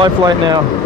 life light now?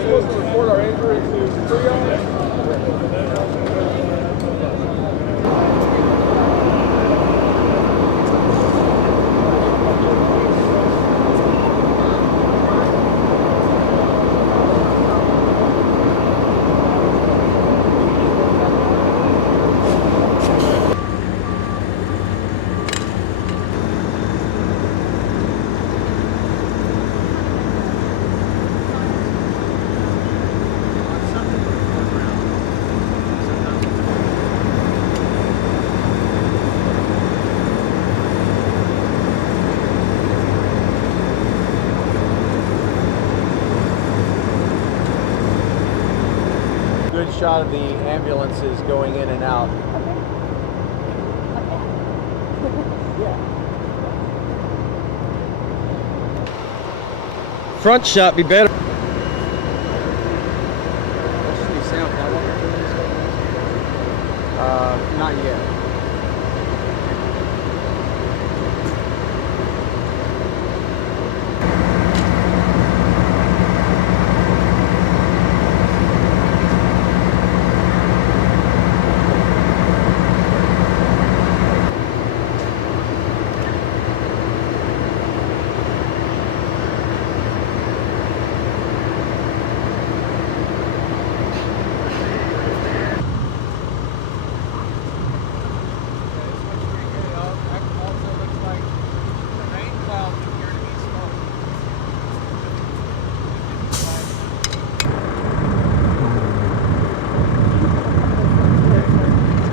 supposed to report our injury to Trio. Good shot of the ambulances going in and out. Front shot be better. Not yet.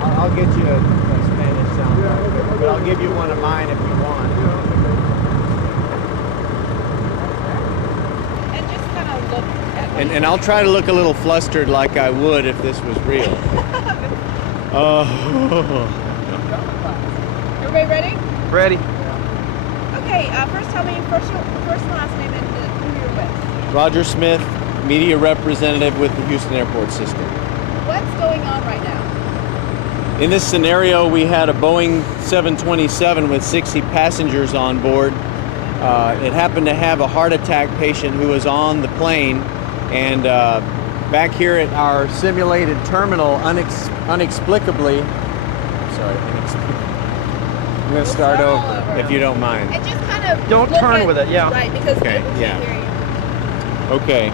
I'll get you a Spanish sound, but I'll give you one of mine if you want. And just kind of look at And I'll try to look a little flustered like I would if this was real. Oh. Everybody ready? Ready. Okay, first tell me first and last name and who you're with. Roger Smith, media representative with the Houston Airport System. What's going on right now? In this scenario, we had a Boeing 727 with 60 passengers on board. It happened to have a heart attack patient who was on the plane, and back here at our simulated terminal, inexplicably, I'm going to start over if you don't mind. And just kind of Don't look turn at, with it, yeah. Right, because Okay, people can't yeah. hear you. Okay.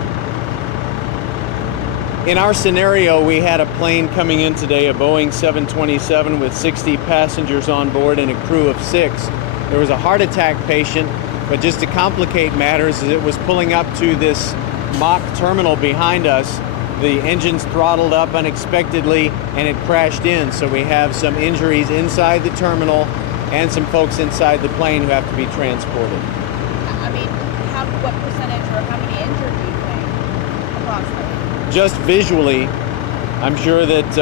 In our scenario, we had a plane coming in today, a Boeing 727 with 60 passengers on board and a crew of 6. There was a heart attack patient, but just to complicate matters, as it was pulling up to this mock terminal behind us, the engines throttled up unexpectedly and it crashed in. So we have some injuries inside the terminal and some folks inside the plane who have to be transported. I mean, what percentage or how many injured do you think, approximately? Just visually, I'm sure that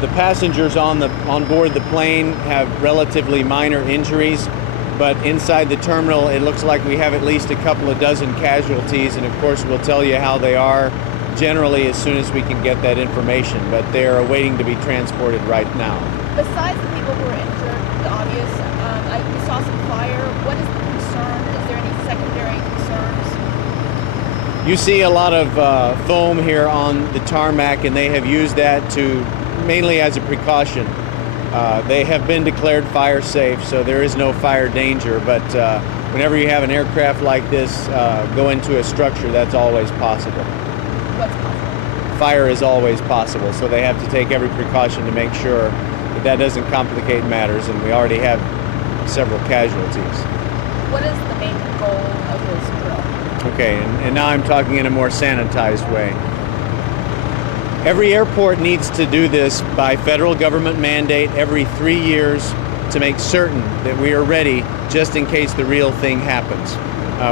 the passengers on board the plane have relatively minor injuries, but inside the terminal it looks like we have at least a couple of dozen casualties, and of course we'll tell you how they are generally as soon as we can get that information, but they're waiting to be transported right now. Besides the people who are injured, the obvious, we saw some fire. What is the concern? Is there any secondary concerns? You see a lot of foam here on the tarmac, and they have used that to mainly as a precaution. They have been declared fire safe, so there is no fire danger, but whenever you have an aircraft like this go into a structure, that's always possible. What's possible? Fire is always possible, so they have to take every precaution to make sure that that doesn't complicate matters, and we already have several casualties. What is the main goal of this drill? Okay, and now I'm talking in a more sanitized way. Every airport needs to do this by federal government mandate every 3 years to make certain that we are ready just in case the real thing happens.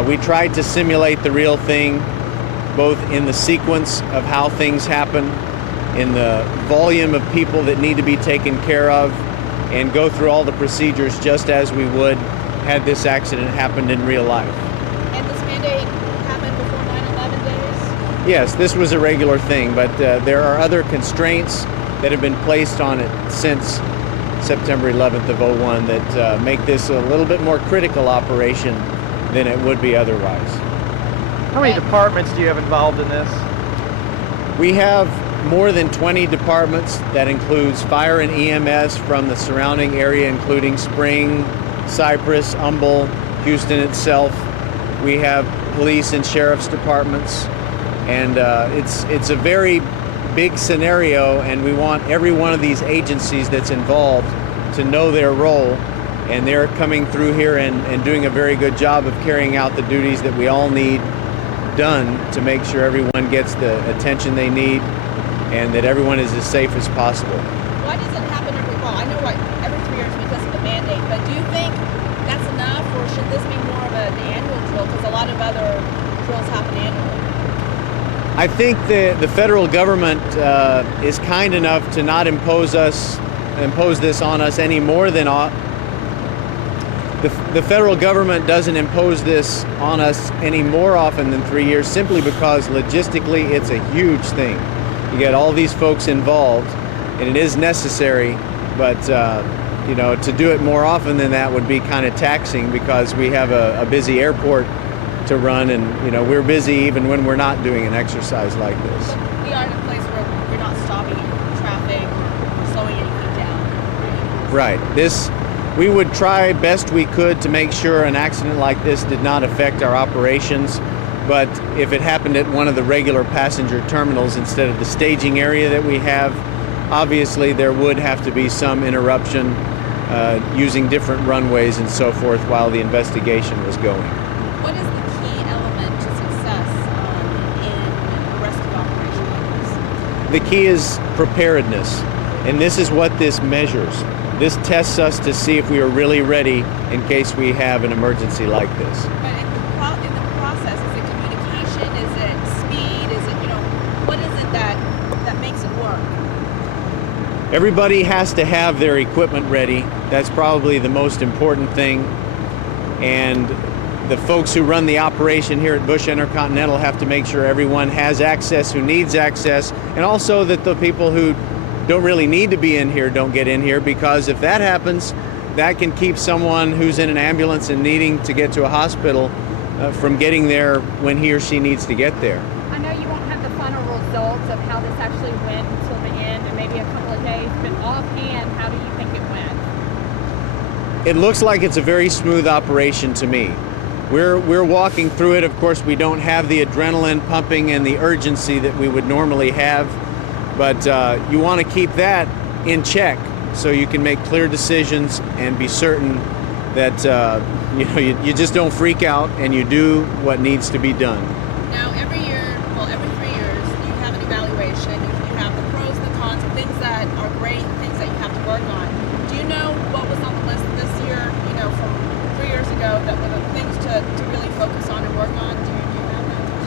We tried to simulate the real thing both in the sequence of how things happen, in the volume of people that need to be taken care of, and go through all the procedures just as we would had this accident happened in real life. And this mandate happened before 9/11 days? Yes, this was a regular thing, but there are other constraints that have been placed on it since September 11th of '01 that make this a little bit more critical operation than it would be otherwise. How many departments do you have involved in this? We have more than 20 departments. That includes fire and EMS from the surrounding area, including Spring, Cypress, Humble, Houston itself. We have police and sheriff's departments, and it's a very big scenario, and we want every one of these agencies that's involved to know their role, and they're coming through here and doing a very good job of carrying out the duties that we all need done to make sure everyone gets the attention they need and that everyone is as safe as possible. Why does it happen I know every 3 years because of the mandate, but do you think that's enough, or should this be more of an annual drill, because a lot of other drills happen annually? I think the federal government is kind enough to not impose this on us any more than the federal government doesn't impose this on us any more often than 3 years, simply because logistically it's a huge thing. You get all these folks involved, and it is necessary, but you know, to do it more often than that would be kind of taxing, because we have a busy airport to run, and you know, we're busy even when we're not doing an exercise like this. We are in a place where we're not stopping traffic or slowing anything down. Right. We would try best we could to make sure an accident like this did not affect our operations, but if it happened at one of the regular passenger terminals instead of the staging area that we have, obviously there would have to be some interruption using different runways and so forth while the investigation was going. What is the key element to success in a rescue operation like this? The key is preparedness, and this is what this measures. This tests us to see if we are really ready in case we have an emergency like this. But in the process, is it communication? Is it speed? Is it, what is it that makes it work? Everybody has to have their equipment ready. That's probably the most important thing. And the folks who run the operation here at Bush Intercontinental have to make sure everyone has access who needs access, and also that the people who don't really need to be in here don't get in here, because if that happens, that can keep someone who's in an ambulance and needing to get to a hospital from getting there when he or she needs to get there. I know you won't have the final results of how this actually went until the end and maybe a couple of days, but offhand, how do you think it went? It looks like it's a very smooth operation to me. We're walking through it. Of course, we don't have the adrenaline pumping and the urgency that we would normally have, but you want to keep that in check so you can make clear decisions and be certain that you just don't freak out and you do what needs to be done. Now, every 3 years, you have an evaluation. You have the pros and the cons, things that are great, things that you have to work on. Do you know what was on the list this year, from 3 years ago, that were the things to really focus on and work on? Do you have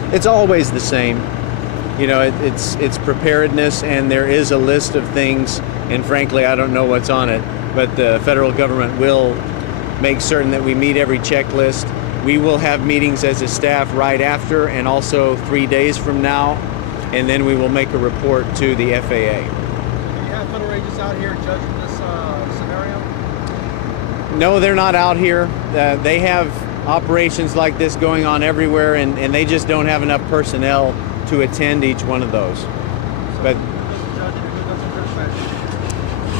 that? It's always the same. It's preparedness, and there is a list of things, and frankly, I don't know what's on it, but the federal government will make certain that we meet every checklist. We will have meetings as a staff right after, and also 3 days from now, and then we will make a report to the FAA. Do you have federal agents out here judging this scenario? No, they're not out here. They have operations like this going on everywhere, and they just don't have enough personnel to attend each one of those. But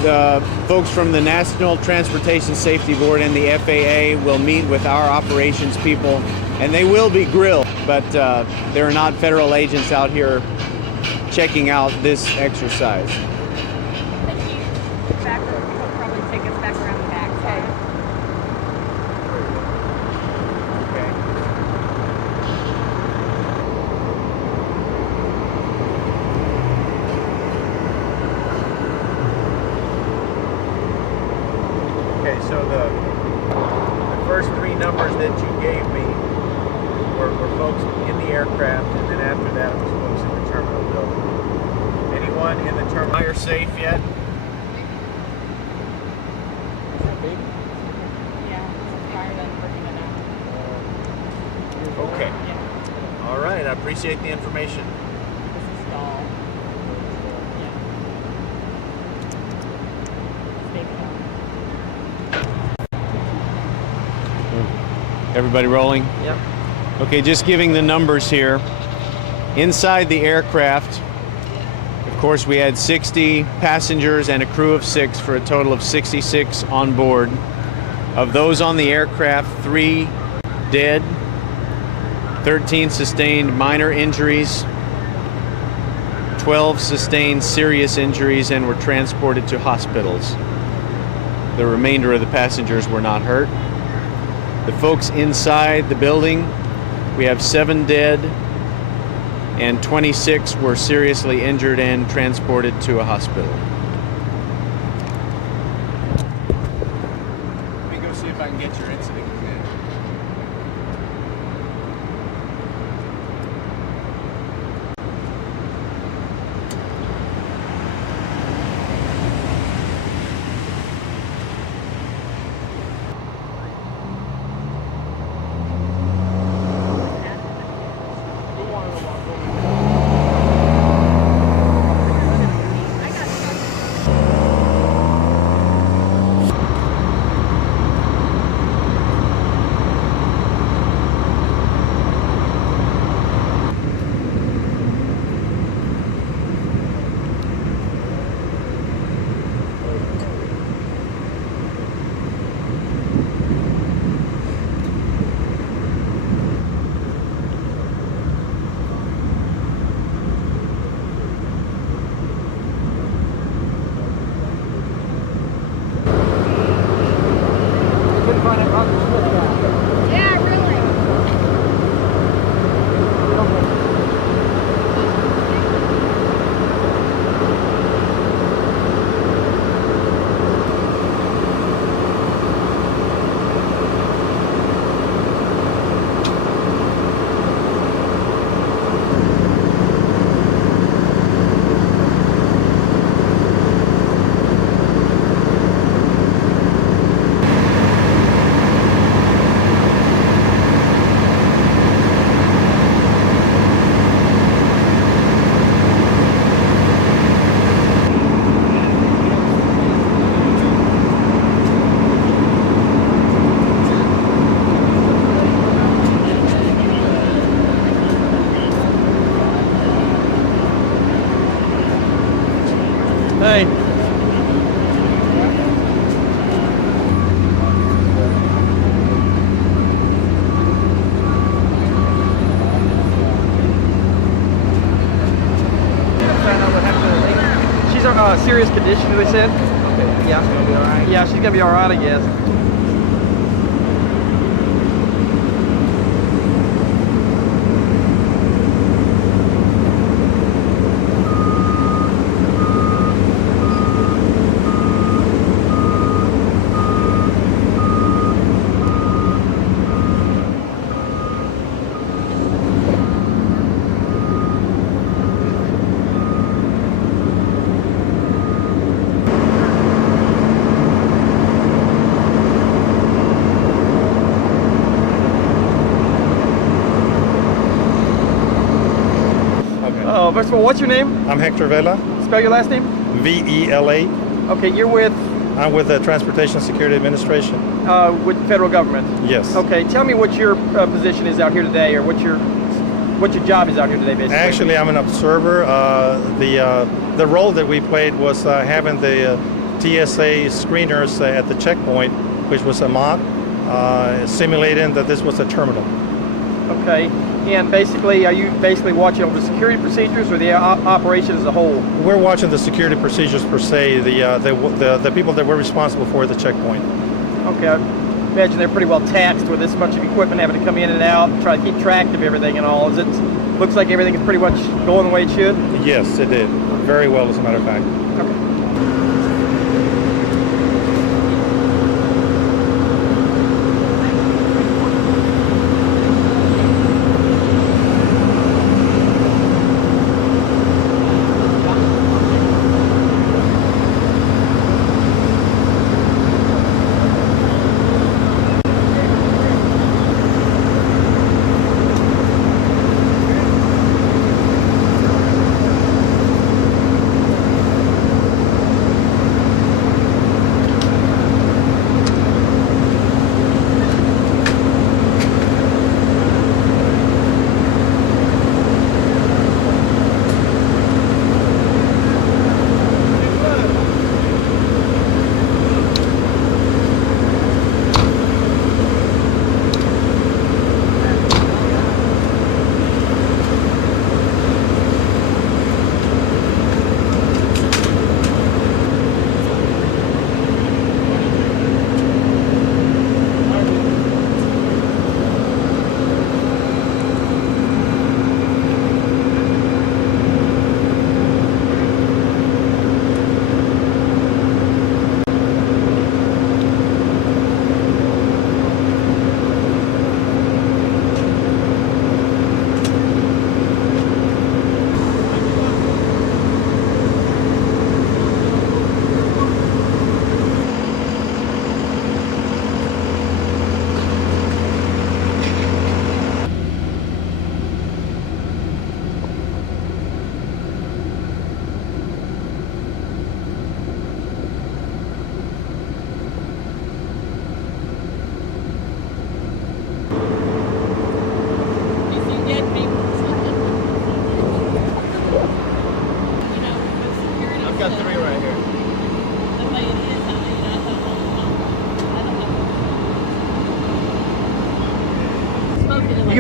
the folks from the National Transportation Safety Board and the FAA will meet with our operations people, and they will be grilled, but there are not federal agents out here checking out this exercise. Thank you. He'll probably take us back around the back. Okay, so the first three numbers that you gave me were folks in the aircraft, and then after that it was folks in the terminal building. Anyone in the terminal are safe yet? Yeah, it's fire than working it out. Okay. Yeah, All right, I appreciate the information. this is stall. Yeah. Stay calm. Everybody rolling? Yep. Okay, just giving the numbers here. Inside the aircraft, course, we had 60 passengers and a crew of 6 for a total of 66 on board. Of those on the aircraft, 3 dead, 13 sustained minor injuries, 12 sustained serious injuries and were transported to hospitals. The remainder of the passengers were not hurt. The folks inside the building, we have 7 dead and 26 were seriously injured and transported to a hospital. Let me go see if I can get your incident command. Yeah, really. Hey. She's a serious condition, they said. Okay. Yeah. She's gonna be all right. Yeah, she's gonna be all right, I guess. First of all, what's your name? I'm Hector Vela, Spell your last name. VELA. Okay, you're with I'm with the Transportation Security Administration. with the federal government. Yes. Okay, tell me what your position is out here today, or what your job is out here today, basically. Actually, I'm an observer. The role that we played was having the TSA screeners at the checkpoint, which was a mock, simulating that this was a terminal. Okay, and basically, are you basically watching over the security procedures or the operation as a whole? We're watching the security procedures per se, the people that were responsible for the checkpoint. Okay, I imagine they're pretty well taxed with this much of equipment having to come in and out and try to keep track of everything and all. Looks like everything is pretty much going the way it should? Yes, it did. Very well, as a matter of fact. Okay.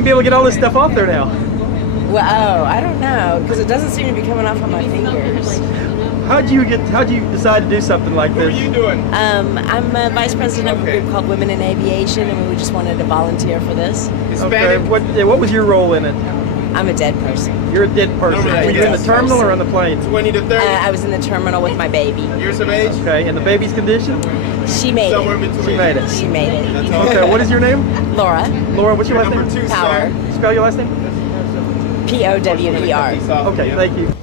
be able to get all this stuff off there now? Well, I don't know, because it doesn't seem to be coming off on my fingers. How'd you decide to do something like this? I'm a vice president of a group called Women in Aviation, and we just wanted to volunteer for this. Okay, what was your role in it? I'm a dead person. You're a dead person. Were you in the terminal or on the plane? 20 to 30 I was in the terminal with my baby. years of age. Okay, and the baby's condition? She made Somewhere it. between. She made it. She made it. That's all. Okay, what is your name? Laura, Laura, what's your last Number name? 2, Power. sir. Spell your last name? Power. Okay, thank you.